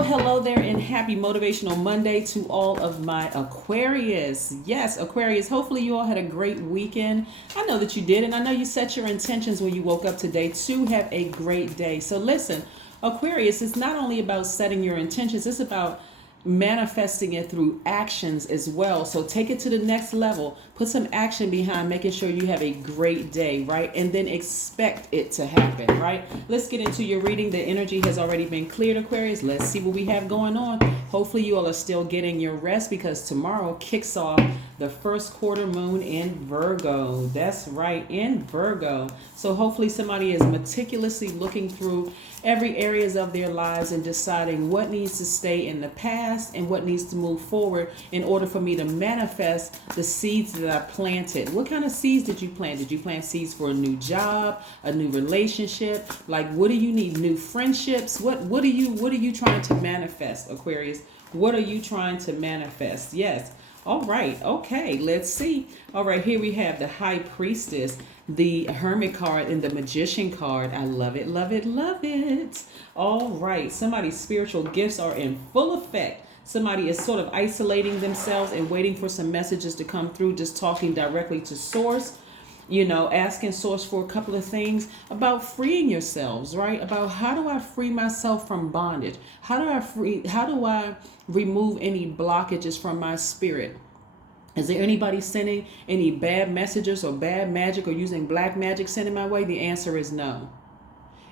Hello there, and happy Motivational Monday to all of my Aquarius. Yes, Aquarius, hopefully you all had a great weekend. I know that you did, and I know you set your intentions when you woke up today to have a great day. So listen, Aquarius, it's not only about setting your intentions, it's about manifesting it through actions as well. So take it to the next level. Put some action behind making sure you have a great day, right? And then expect it to happen, right? Let's get into your reading. The energy has already been cleared, Aquarius. Let's see what we have going on. Hopefully you all are still getting your rest because tomorrow kicks off the first quarter moon in Virgo. That's right, in Virgo. So hopefully somebody is meticulously looking through every areas of their lives and deciding what needs to stay in the past and what needs to move forward in order for me to manifest the seeds that I planted. What kind of seeds did you plant? Did you plant seeds for a new job, a new relationship? Like, what do you need? New friendships? What are you trying to manifest, Aquarius? What are you trying to manifest? Yes. All right. Okay. Let's see. All right. Here we have the High Priestess, the Hermit card, and the Magician card. I love it. Love it. Love it. All right. Somebody's spiritual gifts are in full effect. Somebody is sort of isolating themselves and waiting for some messages to come through, just talking directly to source. Asking source for a couple of things about freeing yourselves, right? About how do I free myself from bondage? How do I remove any blockages from my spirit? Is there anybody sending any bad messages or bad magic or using black magic sending my way? The answer is no.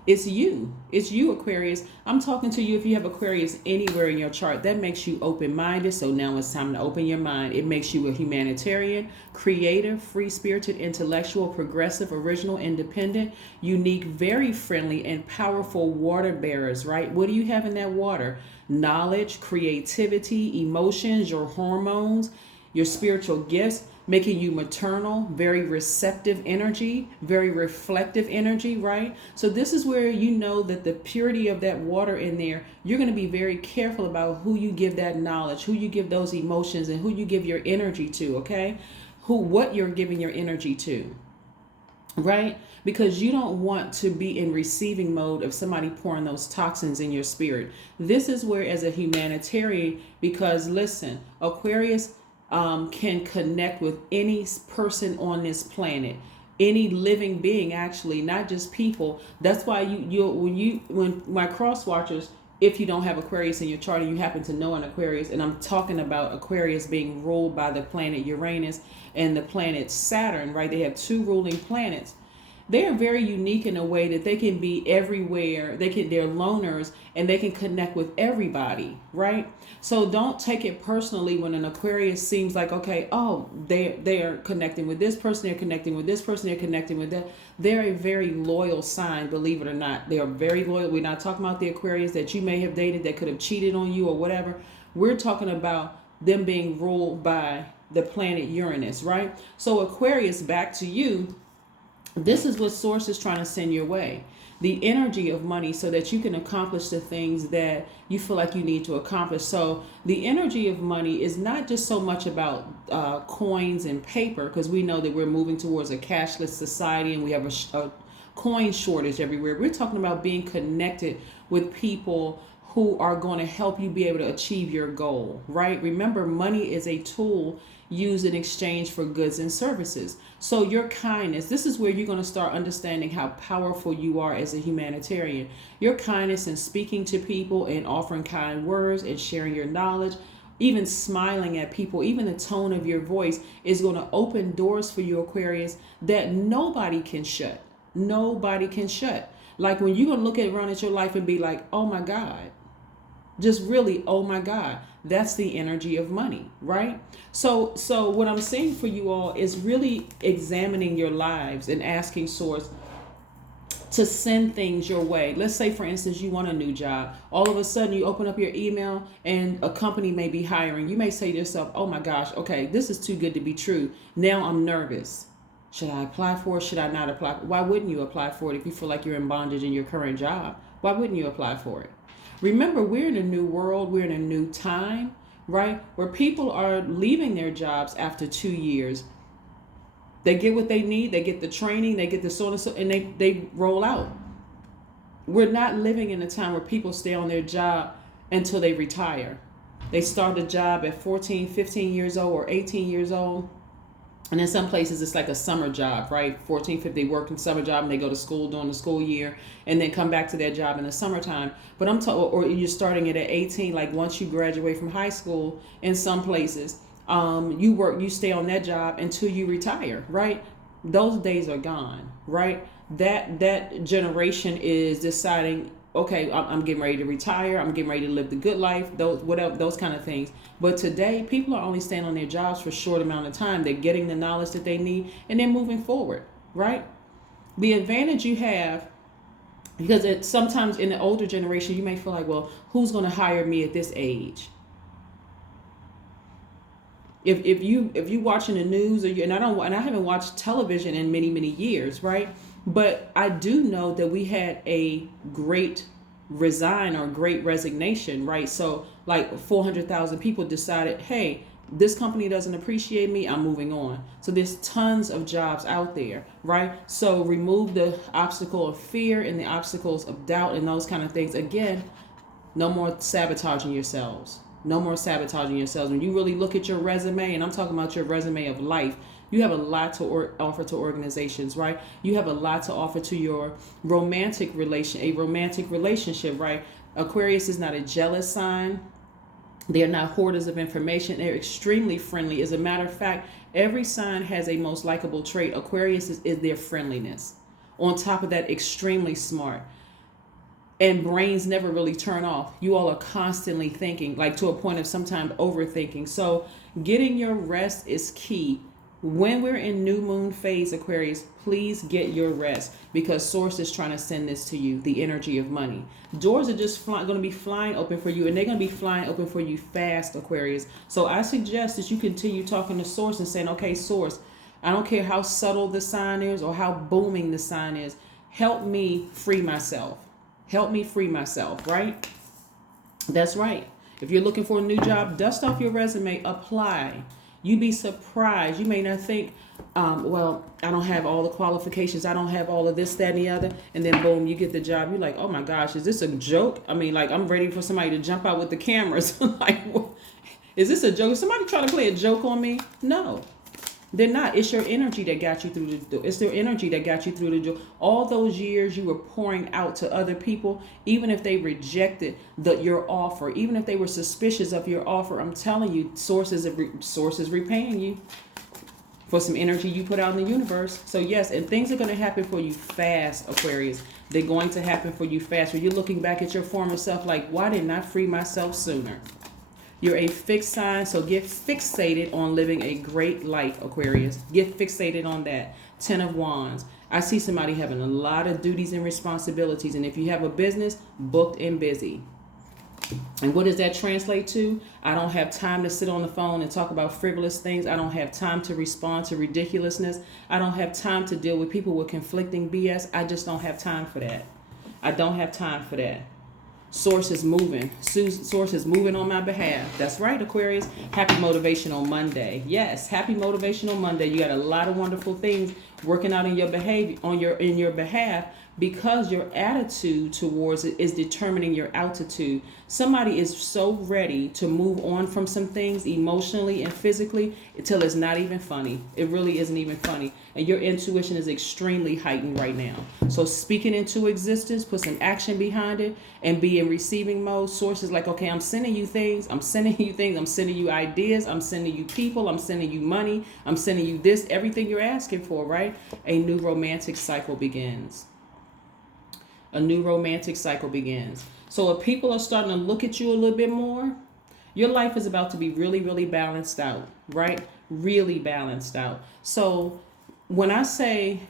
It's you. It's you, Aquarius. I'm talking to you if you have Aquarius anywhere in your chart. That makes you open-minded. So now it's time to open your mind. It makes you a humanitarian, creative, free-spirited, intellectual, progressive, original, independent, unique, very friendly, and powerful water bearers, right? What do you have in that water? Knowledge, creativity, emotions, your hormones, your spiritual gifts, making you maternal, very receptive energy, very reflective energy, right? So this is where you know that the purity of that water in there, you're going to be very careful about who you give that knowledge, who you give those emotions, and who you give your energy to, okay? What you're giving your energy to, right? Because you don't want to be in receiving mode of somebody pouring those toxins in your spirit. This is where, as a humanitarian, because listen, Aquarius can connect with any person on this planet, any living being, actually, not just people. That's why when my cross watchers, if you don't have Aquarius in your chart and you happen to know an Aquarius, and I'm talking about Aquarius being ruled by the planet Uranus and the planet Saturn, right? They have two ruling planets. They are very unique in a way that they can be everywhere. They're loners and they can connect with everybody, right? So don't take it personally when an Aquarius seems like, okay, oh, they're connecting with this person, they're connecting with this person, they're connecting with that. They're a very loyal sign, believe it or not. They are very loyal. We're not talking about the Aquarius that you may have dated that could have cheated on you or whatever. We're talking about them being ruled by the planet Uranus, right? So Aquarius, back to you. This is what source is trying to send your way. The energy of money so that you can accomplish the things that you feel like you need to accomplish. So the energy of money is not just so much about coins and paper, because we know that we're moving towards a cashless society and we have a coin shortage everywhere. We're talking about being connected with people who are going to help you be able to achieve your goal, right? Remember, money is a tool used in exchange for goods and services. So your kindness, this is where you're going to start understanding how powerful you are as a humanitarian. Your kindness in speaking to people and offering kind words and sharing your knowledge, even smiling at people, even the tone of your voice is going to open doors for you, Aquarius, that nobody can shut. Nobody can shut. Like when you're going to look around at your life and be like, oh my God, just really, oh my God, that's the energy of money, right? So what I'm saying for you all is really examining your lives and asking source to send things your way. Let's say, for instance, you want a new job. All of a sudden you open up your email and a company may be hiring. You may say to yourself, oh my gosh, okay, this is too good to be true. Now I'm nervous. Should I apply for it? Should I not apply? Why wouldn't you apply for it if you feel like you're in bondage in your current job? Why wouldn't you apply for it? Remember, we're in a new world. We're in a new time, right? Where people are leaving their jobs after 2 years. They get what they need. They get the training. They get the so and so, and they roll out. We're not living in a time where people stay on their job until they retire. They start a job at 14, 15 years old or 18 years old. And in some places, it's like a summer job, right? 14, 15, they work in summer job and they go to school during the school year and then come back to their job in the summertime. But I'm talking, or you're starting it at 18, like once you graduate from high school in some places, you stay on that job until you retire, right? Those days are gone, right? That generation is deciding, okay, I'm getting ready to retire. I'm getting ready to live the good life. Those kind of things. But today, people are only staying on their jobs for a short amount of time. They're getting the knowledge that they need, and they're moving forward, right? The advantage you have, because sometimes in the older generation, you may feel like, well, who's going to hire me at this age? If you watching the news, and I haven't watched television in many years, right? But I do know that we had a great great resignation, right? So like 400,000 people decided, hey, this company doesn't appreciate me, I'm moving on. So there's tons of jobs out there, right? So remove the obstacle of fear and the obstacles of doubt and those kind of things. Again, no more sabotaging yourselves. No more sabotaging yourselves. When you really look at your resume, and I'm talking about your resume of life, you have a lot to offer to organizations, right? You have a lot to offer to your romantic relationship, right? Aquarius is not a jealous sign. They're not hoarders of information. They're extremely friendly. As a matter of fact, every sign has a most likable trait. Aquarius is their friendliness. On top of that, extremely smart. And brains never really turn off. You all are constantly thinking, like to a point of sometimes overthinking. So getting your rest is key. When we're in new moon phase, Aquarius, please get your rest, because Source is trying to send this to you, the energy of money. Doors are just going to be flying open for you, and they're going to be flying open for you fast, Aquarius. So I suggest that you continue talking to Source and saying, okay, Source, I don't care how subtle the sign is or how booming the sign is. Help me free myself. Help me free myself, right? That's right. If you're looking for a new job, dust off your resume, apply. You'd be surprised. You may not think, well, I don't have all the qualifications. I don't have all of this, that, and the other. And then boom, you get the job. You're like, oh my gosh, is this a joke? I mean, like, I'm ready for somebody to jump out with the cameras. Like, is this a joke? Is somebody trying to play a joke on me? No. They're not. It's your energy that got you through the door. It's their energy that got you through the door. All those years you were pouring out to other people, even if they rejected your offer, even if they were suspicious of your offer, I'm telling you, Source is repaying you for some energy you put out in the universe. So yes, and things are going to happen for you fast, Aquarius. They're going to happen for you fast. When you're looking back at your former self, like, why didn't I free myself sooner? You're a fixed sign, so get fixated on living a great life, Aquarius. Get fixated on that. 10 of Wands. I see somebody having a lot of duties and responsibilities, and if you have a business, booked and busy. And what does that translate to? I don't have time to sit on the phone and talk about frivolous things. I don't have time to respond to ridiculousness. I don't have time to deal with people with conflicting BS. I just don't have time for that. I don't have time for that. Source is moving. Source is moving on my behalf. That's right, Aquarius. Happy Motivational Monday. Yes, happy Motivational Monday. You got a lot of wonderful things working out in your behavior in your behalf, because your attitude towards it is determining your altitude. Somebody is so ready to move on from some things emotionally and physically until it's not even funny. It really isn't even funny. And your intuition is extremely heightened right now. So speaking into existence, put some action behind it, and be in receiving mode. Source is like, okay, I'm sending you things. I'm sending you ideas. I'm sending you people. I'm sending you money. I'm sending you this, everything you're asking for, right? A new romantic cycle begins. A new romantic cycle begins. So if people are starting to look at you a little bit more, your life is about to be really, really balanced out, right? Really balanced out. So when I say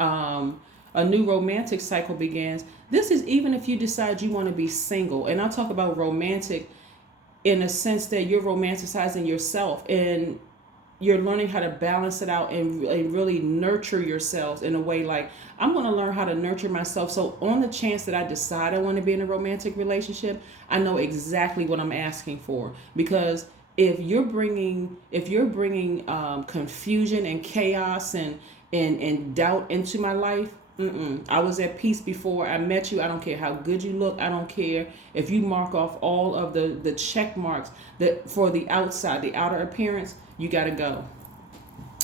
a new romantic cycle begins, this is even if you decide you want to be single. And I'll talk about romantic in a sense that you're romanticizing yourself and you're learning how to balance it out and really nurture yourselves in a way like, I'm going to learn how to nurture myself. So on the chance that I decide I want to be in a romantic relationship, I know exactly what I'm asking for. Because if you're bringing confusion and chaos and doubt into my life, I was at peace before I met you. I don't care how good you look. I don't care if you mark off all of the check marks that for the outside, the outer appearance. You got to go.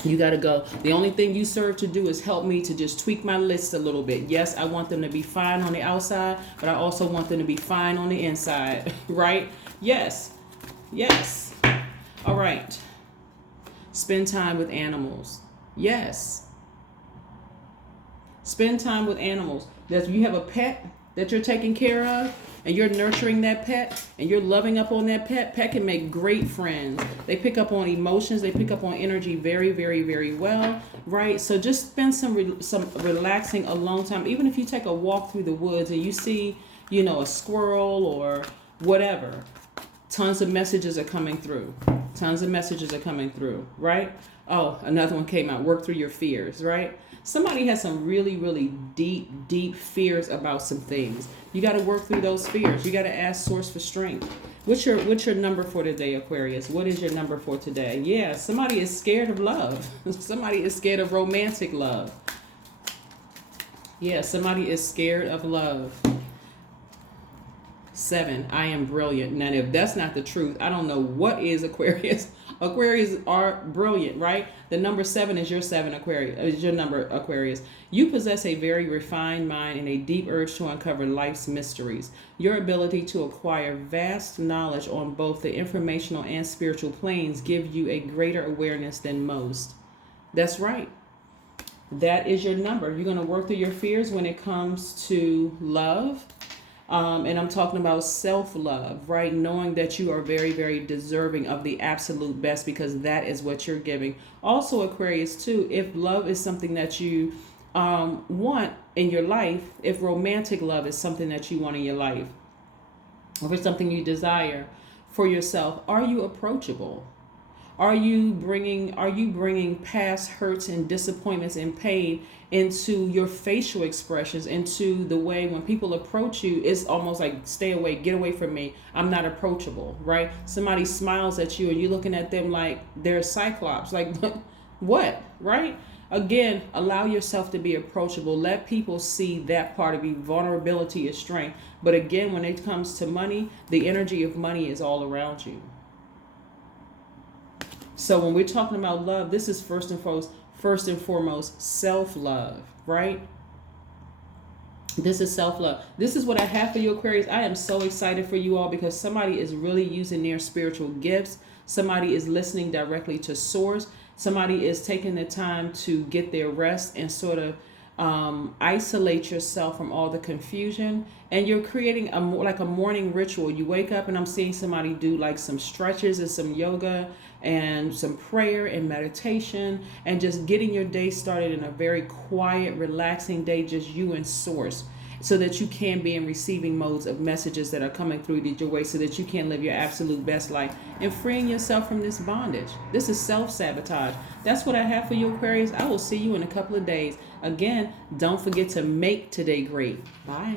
You got to go. The only thing you serve to do is help me to just tweak my list a little bit. Yes, I want them to be fine on the outside, but I also want them to be fine on the inside, right? Yes. Yes. All right. Spend time with animals. Yes. Spend time with animals. That you have a pet that you're taking care of and you're nurturing that pet and you're loving up on that pet. Pet can make great friends. They pick up on emotions. They pick up on energy very, very, very well, right? So just spend some relaxing alone time. Even if you take a walk through the woods and you see, a squirrel or whatever, tons of messages are coming through. Tons of messages are coming through, right? Oh, another one came out. Work through your fears, right? Somebody has some really, really deep fears about some things. You got to work through those fears. You got to ask Source for strength. What's your number for today, Aquarius? What is your number for today? Yeah, somebody is scared of love. Somebody is scared of romantic love. Yeah, somebody is scared of love. 7, I am brilliant. Now, if that's not the truth, I don't know what is, Aquarius. Aquarius are brilliant, right? The number 7 is your 7, Aquarius. Is your number, Aquarius. You possess a very refined mind and a deep urge to uncover life's mysteries. Your ability to acquire vast knowledge on both the informational and spiritual planes give you a greater awareness than most. That's right. That is your number. You're going to work through your fears when it comes to love. And I'm talking about self-love, right? Knowing that you are very, very deserving of the absolute best because that is what you're giving. Also, Aquarius, too, if love is something that you want in your life, if romantic love is something that you want in your life, or if it's something you desire for yourself, are you approachable? Are you bringing past hurts and disappointments and pain into your facial expressions, into the way when people approach you, it's almost like, stay away, get away from me. I'm not approachable, right? Somebody smiles at you and you're looking at them like they're a cyclops. Like, what, right? Again, allow yourself to be approachable. Let people see that part of you. Vulnerability is strength. But again, when it comes to money, the energy of money is all around you. So when we're talking about love, this is first and foremost self-love, right? This is self-love. This is what I have for you, Aquarius. I am so excited for you all because somebody is really using their spiritual gifts. Somebody is listening directly to Source. Somebody is taking the time to get their rest and sort of isolate yourself from all the confusion. And you're creating a morning ritual. You wake up and I'm seeing somebody do like some stretches and some yoga and some prayer and meditation and just getting your day started in a very quiet, relaxing day, just you and Source, so that you can be in receiving modes of messages that are coming through your way so that you can live your absolute best life and freeing yourself from this bondage. This is self-sabotage. That's what I have for you, Aquarius. I will see you in a couple of days. Again, don't forget to make today great. Bye.